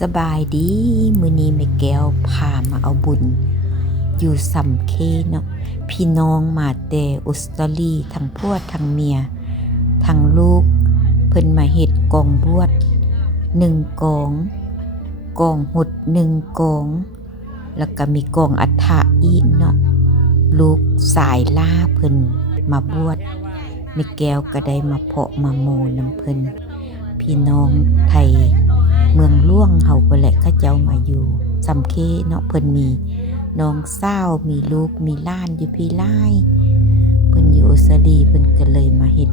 สบายดีมื้อนี้แม่แก้วพามาเอาบุญอยู่สำเขเนาะพี่น้องมาแต่ออสเตรเลียทั้งผัวทั้งเมียทั้งลูกเพิ่นมาเฮ็ดกองบวช1กองหุด1กองแล้วก็มีกองอัฐะอีกเนาะลูกสายล่าเพิ่นมาบวชแม่แก้วก็ได้มาเพาะมาโมนำเพิ่นพี่น้องไทยเมืองล่วงเฮาก็แหละเขาเจ้ามาอยู่สำเขเนาะเพิ่นมีน้องสาวมีลูกมีหลานอยู่พี่หลายเพิ่นอยู่ออสเตรเลียเพิ่นก็เลยมาเฮ็ด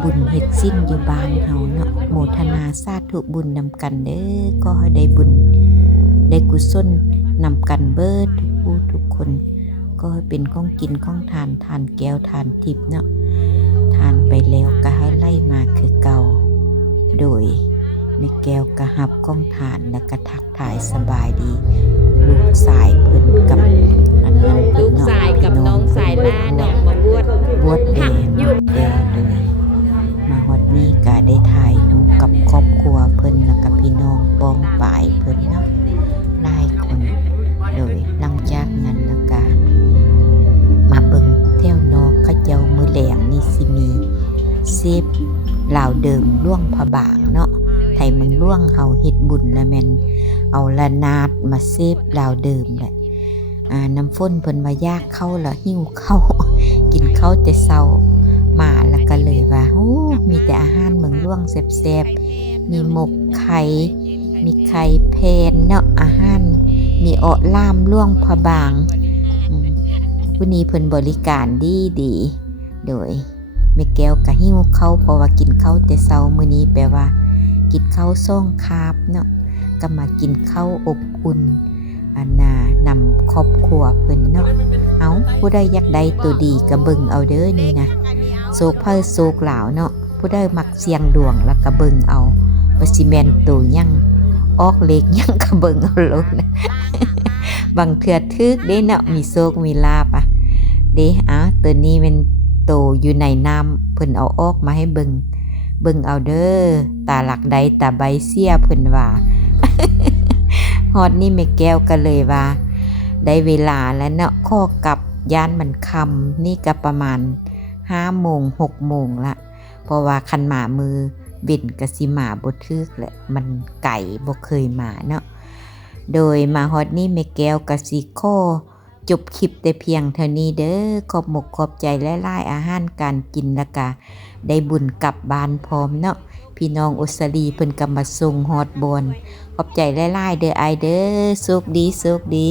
บุญเฮ็ดศีลอยู่บ้านเฮาเนาะโมทนาสาธุบุญนำกันเด้อก็ให้ได้บุญได้กุศลนำกันเบิดทุกผู้ทุกคนก็ให้เป็นของกินของทานแก้วทานทิพย์เนาะทานไปแล้วก็ให้ไล่มาคือเก่าโดยแม่แก้วก็รับกองทานแล้วก็ทักทายสบายดีลูกสายเพิ่นกับอันนั้นเพิ่ ลู น ก เนาะ สายกับน้องสายล่าเนาะมาบวช แดงเลยมาฮอดนี้ก็ได้ถ่ายรูปกับครอบครัวเพิ่นแล้วก็พี่น้องปองปายเพิ่นเนาะหลายคนโดยหลังจากนั้นแล้วก็มาเบิ่งแถวนอกเขาเจ้ามื้อแลงนี่สิมีเซฟลาวเดิมล่วงพระบางเนาะไทยเมืองล่วงเฮาเฮ็ดบุญแล้วแม่นเอาละนาดมาเซฟลาวเดิมแหละน้ำฝนเพิ่นมายากเข้าแล้วหิ้วเข้า กินข้าวแต่เช้ามาแล้วก็เลยว่าโอ้มีแต่อาหารเมืองล่วงแซ่บๆมีหมกไข่มีไข่แพนเนาะอาหารมีออล่ามล่วงพระบางผู้นี้เพิ่นบริการดีโดยแม่แก้วก็หิ้วเข้าเพราะว่ากินข้าวแต่เช้ามื้อนี้แปลว่ากินข้าวซ่องคาบเนาะก็มากินข้าวอบอุ่นนำครอบครัวเพิ่นเนาะเอาผู้ใดอยากได้ตัวดีก็เบิ่งเอาเด้อนี่นะโศกเพิ่นโศกหลาวเนาะผู้ใดมักเสียงดวงแล้วก็เบิ่งเอาบ่สิแม่นตัวยังออกเลขยังก็เบิ่งเอาโลดนะ บางเทื่อทึกเด้เนาะมีโชคมีลาภเด้ตัวนี้เป็นโตอยู่ในน้ำเพิ่นเอาออกมาให้เบิ่งเอาเด้อตาหลักใดตาใบเสียเพิ่นว่า ฮอดนี่แม่แก้วก็เลยว่าได้เวลาแล้วเนาะข้อกลับย่านมันค่ำนี่ก็ประมาณ5 โมง 6 โมงละเพราะว่าคันหมามือเบ็นก็สิมาบ่ทึกแหละมันไก่บ่เคยมาเนาะโดยมาฮอดนี่แม่แก้วก็สิขอจบคลิปแต่เพียงเท่านี้เด้อขอบมกขอบใจหลายๆอาหารการกินแล้วก็ได้บุญกลับบ้านพร้อมเนาะพี่น้องออสเตรเลียเพิ่นก็มาส่งฮอดบอนขอบใจหลายๆเด้อไอเด้อสุขดี